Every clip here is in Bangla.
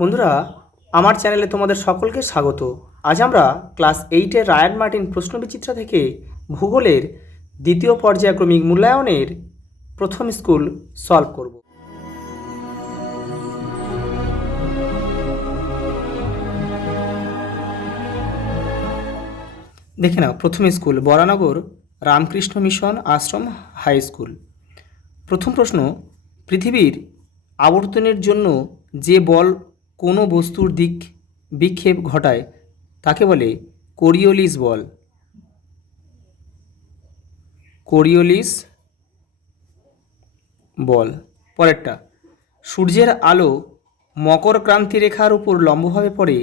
বন্ধুরা, আমার চ্যানেলে তোমাদের সকলকে স্বাগত। আজ আমরা ক্লাস 8-এর রায়ান মার্টিন প্রশ্নবিচিত্রা থেকে ভূগোলের দ্বিতীয় পর্যায়ক্রমিক মূল্যায়নের প্রথম স্কুল সলভ করব। দেখে নাও, প্রথম স্কুল বরানগর রামকৃষ্ণ মিশন আশ্রম হাই স্কুল। প্রথম প্রশ্ন, পৃথিবীর আবর্তনের জন্য যে বল কোনো বস্তুর দিক বিক্ষেপ ঘটায় তাকে বলে কোরিওলিস বল। কোরিওলিস বল। পরেরটা, সূর্যের আলো মকর ক্রান্তি রেখার উপর লম্বভাবে পড়ে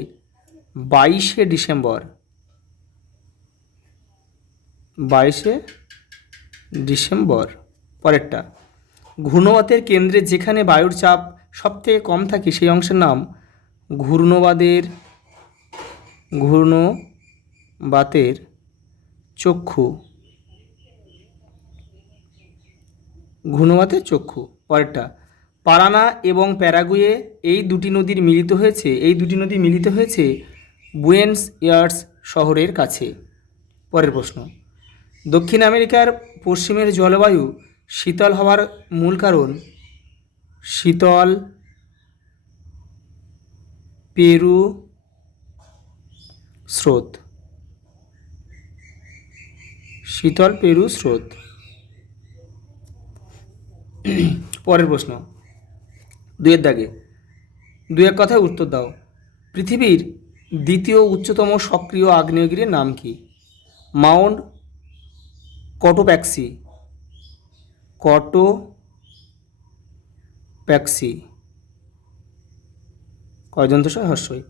22শে ডিসেম্বর। 22শে ডিসেম্বর। পরেরটা, ঘূর্ণবাতের কেন্দ্রে যেখানে বায়ুর চাপ সবথেকে কম থাকে সেই অংশের নাম ঘূর্ণবাতের চক্ষু। ঘূর্ণবাতের চক্ষু। পরেরটা, পারানা এবং প্যারাগুয়ে এই দুটি নদী মিলিত হয়েছে বুয়েন্স এয়ার্স শহরের কাছে। পরের প্রশ্ন, দক্ষিণ আমেরিকার পশ্চিমের জলবায়ু শীতল হওয়ার মূল কারণ শীতল পেরু স্রোত। শীতল পেরু স্রোত। পরের প্রশ্ন, দুয়ের দাগে দু এক কথায় উত্তর দাও। পৃথিবীর দ্বিতীয় উচ্চতম সক্রিয় আগ্নেয়গিরির নাম কি? মাউন্ট কটোপ্যাক্সি। কটোপ্যাক্সি। কয়দন্তস্বয় হ্রস্বই।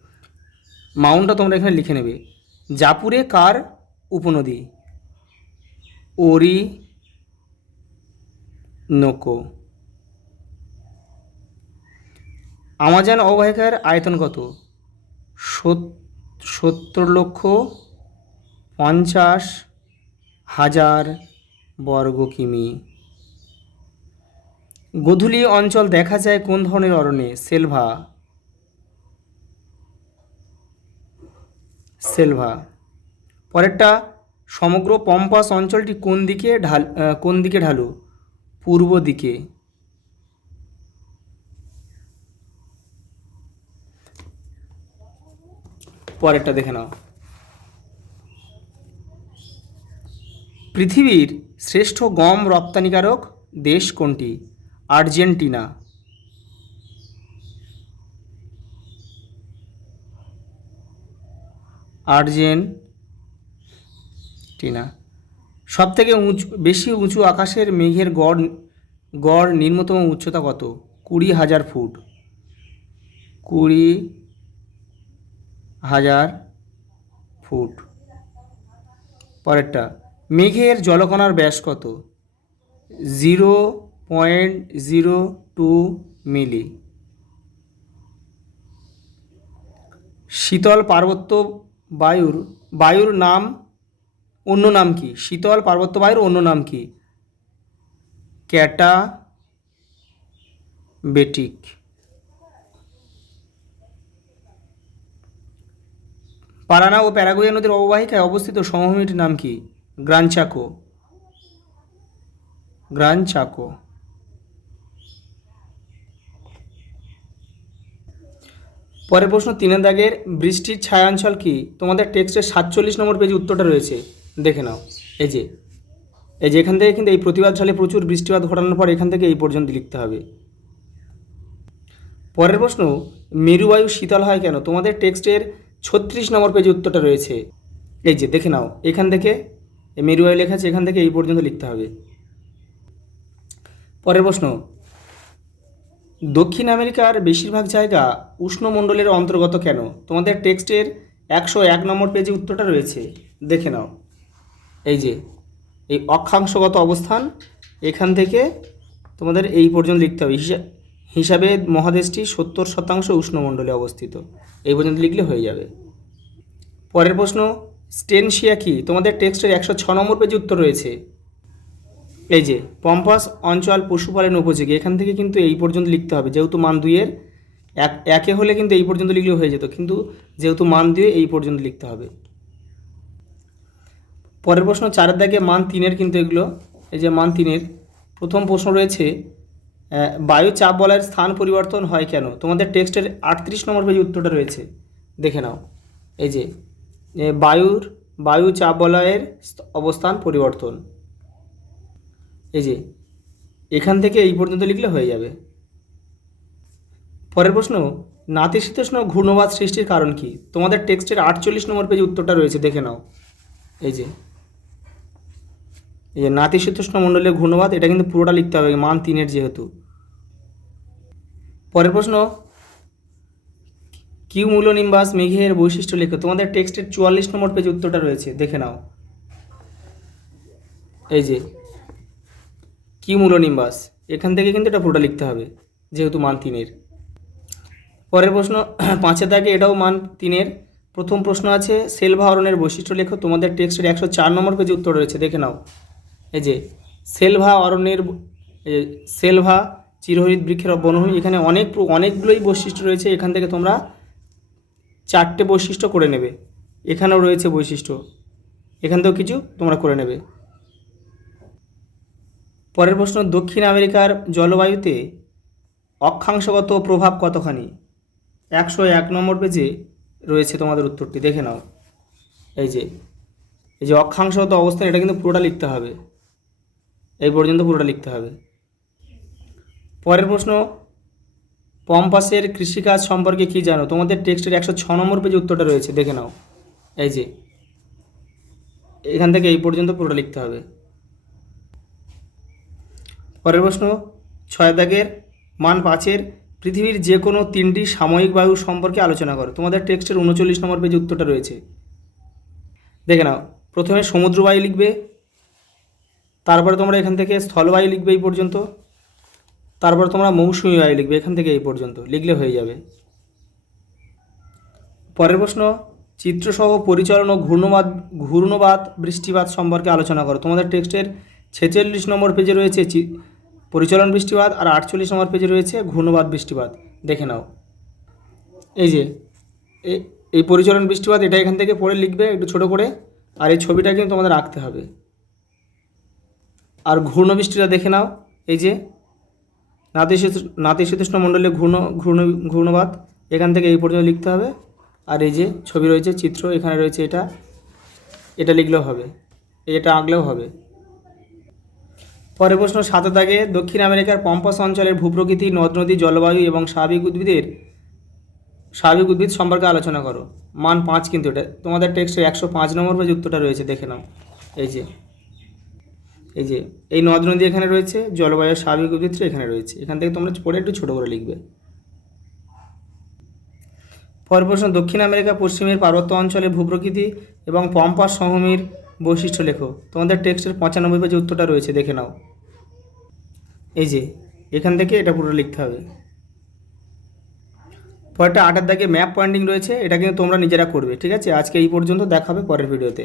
মাউন্টটা তোমরা এখানে লিখে নেবে। জাপুরে কার উপনদী? ওরিনোকো। আমাজন অববাহিকার আয়তন কত? 70,50,000 বর্গ কিমি। গোধূলি অঞ্চল দেখা যায় কোন ধরনের অরণ্যে? সেলভা। পরেরটা, সমগ্র পম্পাস অঞ্চলটি কোন দিকে ঢালু? পূর্ব দিকে। পরেরটা দেখে নাও। পৃথিবীর শ্রেষ্ঠ গম রপ্তানিকারক দেশ কোনটি? আর্জেন্টিনা। আর্জেন্টিনা। সবথেকে বেশি উঁচু আকাশের মেঘের গড় নিম্নতম উচ্চতা কত? 20,000 ফুট। 20,000 ফুট। পরেরটা, মেঘের জলকণার ব্যাস কত? 0.02 মিলি। শীতল পার্বত্য বায়ুর অন্য নাম কি? শীতল পার্বত্য বায়ুর অন্য নাম কি? ক্যাটাবেটিক। পারানা ও প্যারাগুয়ে নদীর অববাহিকায় অবস্থিত সমভূমিটির নাম কি? গ্রান চাকো। পরের প্রশ্ন, 3 দাগের বৃষ্টির ছায়াঞ্চল কি? তোমাদের টেক্সটের 47 নম্বর পেজে উত্তরটা রয়েছে, দেখে নাও। এই যে এখান থেকে কিন্তু এই প্রতিবাদ সালে প্রচুর বৃষ্টিপাত ঘটানোর পর এখান থেকে এই পর্যন্ত লিখতে হবে। পরের প্রশ্ন, মেরুবায়ু শীতল হয় কেন? তোমাদের টেক্সটের 36 নম্বর পেজে উত্তরটা রয়েছে। এই যে দেখে নাও, এখান থেকে মেরুবায়ু লেখা আছে, এখান থেকে এই পর্যন্ত লিখতে হবে। পরের প্রশ্ন, দক্ষিণ আমেরিকার বেশিরভাগ জায়গা উষ্ণমণ্ডলের অন্তর্গত কেন? তোমাদের টেক্সটের 101 নম্বর পেজে উত্তরটা রয়েছে, দেখে নাও। এই যে এই অক্ষাংশগত অবস্থান, এখান থেকে তোমাদের এই পর্যন্ত লিখতে হবে। হিসাবে মহাদেশটি 70% উষ্ণমণ্ডলে অবস্থিত, এই পর্যন্ত লিখলে হয়ে যাবে। পরের প্রশ্ন, স্টেনশিয়া কি? তোমাদের টেক্সটের 106 নম্বর পেজে উত্তর রয়েছে। এই যে পম্পাস অঞ্চল পশুপালন উপযোগী, এখান থেকে কিন্তু এই পর্যন্ত লিখতে হবে, যেহেতু মান 2-এর একে হলে কিন্তু এই পর্যন্ত লিখলেও হয়ে যেত, কিন্তু যেহেতু মান দিয়ে এই পর্যন্ত লিখতে হবে। পরের প্রশ্ন 4-এর দাগে মান 3-এর কিন্তু এগুলো, এই যে মান 3-এর প্রথম প্রশ্ন রয়েছে বায়ু চাপ বলয়ের স্থান পরিবর্তন হয় কেন? তোমাদের টেক্সটের 38 নম্বর পেজে উত্তরটা রয়েছে, দেখে নাও। এই যে বায়ু চাপ বলয়ের অবস্থান পরিবর্তন, এই যে এখান থেকে এই পর্যন্ত লিখলে হয়ে যাবে। পরের প্রশ্ন, নাতিশীতোষ্ণ ঘূর্ণবাত সৃষ্টির কারণ কি? তোমাদের টেক্সটের 48 নম্বর পেজে উত্তরটা রয়েছে, দেখে নাও। এই যে নাতিশীতোষ্ণ মণ্ডলীয় ঘূর্ণবাত, এটা কিন্তু পুরোটা লিখতে হবে মান 3-এর যেহেতু। পরের প্রশ্ন, কিউমুলোনিম্বাস মেঘের বৈশিষ্ট্য লেখো। তোমাদের টেক্সটের 44 নম্বর পেজে উত্তরটা রয়েছে, দেখে নাও। এই যে কিউমুলোনিম্বাস, এখান থেকে কিন্তু এটা পুরোটা লিখতে হবে যেহেতু মান 3-এর। পরের প্রশ্ন 5-এর দাগে, এটাও মান 3-এর প্রথম প্রশ্ন আছে, সেলভা অরণ্যের বৈশিষ্ট্য লেখো। তোমাদের টেক্সটের 104 নম্বর পেজে উত্তর রয়েছে, দেখে নাও। এই যে সেলভা অরণ্যের, সেলভা চিরহরিৎ বৃক্ষের বনভূমি, এখানে অনেকগুলোই বৈশিষ্ট্য রয়েছে, এখান থেকে তোমরা 4টে বৈশিষ্ট্য করে নেবে। এখানেও রয়েছে বৈশিষ্ট্য, এখান থেকেও কিছু তোমরা করে নেবে। পরের প্রশ্ন, দক্ষিণ আমেরিকার জলবায়ুতে অক্ষাংশগত প্রভাব কতখানি? 101 নম্বর পেজে রয়েছে তোমাদের উত্তরটি, দেখে নাও। এই যে অক্ষাংশগত অবস্থান, এটা কিন্তু পুরোটা লিখতে হবে, এই পর্যন্ত পুরোটা লিখতে হবে। পরের প্রশ্ন, পম্পাসের কৃষিকাজ সম্পর্কে কি জানো? তোমাদের টেক্সটের 106 নম্বর পেজে উত্তরটা রয়েছে, দেখে নাও। এই যে এখান থেকে এই পর্যন্ত পুরোটা লিখতে হবে। পরের প্রশ্ন 6 দাগের মান 5-এর পৃথিবীর যে কোনো 3টি সাময়িক বায়ু সম্পর্কে আলোচনা করো। তোমাদের টেক্সটের 39 নম্বর পেজে উত্তরটা রয়েছে, দেখে নাও। প্রথমে সমুদ্র বায়ু লিখবে, তারপরে তোমরা এখান থেকে স্থলবায়ু লিখবে এই পর্যন্ত, তারপর তোমরা মৌসুমী বায়ু লিখবে, এখান থেকে এই পর্যন্ত লিখলে হয়ে যাবে। পরের প্রশ্ন, চিত্রসহ পরিচালন ও ঘূর্ণবাত বৃষ্টিপাত সম্পর্কে আলোচনা করো। তোমাদের টেক্সটের 46 নম্বর পেজে রয়েছে পরিচালন বৃষ্টিপাত, আর 48 নম্বর পেজে রয়েছে ঘূর্ণবাত বৃষ্টিপাত, দেখে নাও। এই যে এই পরিচালন বৃষ্টিপাত, এটা এখান থেকে পড়ে লিখবে একটু ছোট করে, আর এই ছবিটা কিন্তু তোমাদের আঁকতে হবে। আর ঘূর্ণবৃষ্টিটা দেখে নাও, এই যে নাতিশীতোষ্ণ মণ্ডলীয় ঘূর্ণবাত, এখান থেকে এই পর্যন্ত লিখতে হবে। আর এই যে ছবি রয়েছে, চিত্র এখানে রয়েছে, এটা লিখলেও হবে, এটা আঁকলেও হবে। পরের প্রশ্ন 7 দাগে, দক্ষিণ আমেরিকার পম্পাস অঞ্চলের ভূপ্রকৃতি, নদ নদী, জলবায়ু এবং স্বাভাবিক উদ্ভিদ সম্পর্কে আলোচনা করো। মান 5 কিন্তু এটা। তোমাদের টেক্সটে 105 নম্বর পেজে উত্তরটা রয়েছে, দেখে নাও। এই যে এই নদ নদী এখানে রয়েছে, জলবায়ু স্বাভাবিক উদ্ভিদ এখানে রয়েছে, এখান থেকে তোমরা পড়ে একটু ছোটো করে লিখবে। পরের প্রশ্ন, দক্ষিণ আমেরিকা পশ্চিমের পার্বত্য অঞ্চলের ভূপ্রকৃতি এবং পম্পাস সমভূমির বৈশিষ্ট্য লেখো। তোমাদের টেক্সটের 95 পেজে উত্তরটা রয়েছে, দেখে নাও। এই যে এখান থেকে এটা পুরো লিখতে হবে। পরেরটা 8-এর দাগে ম্যাপ পয়েন্টিং রয়েছে, এটা কিন্তু তোমরা নিজেরা করবে, ঠিক আছে? আজকে এই পর্যন্ত, দেখা হবে পরের ভিডিওতে।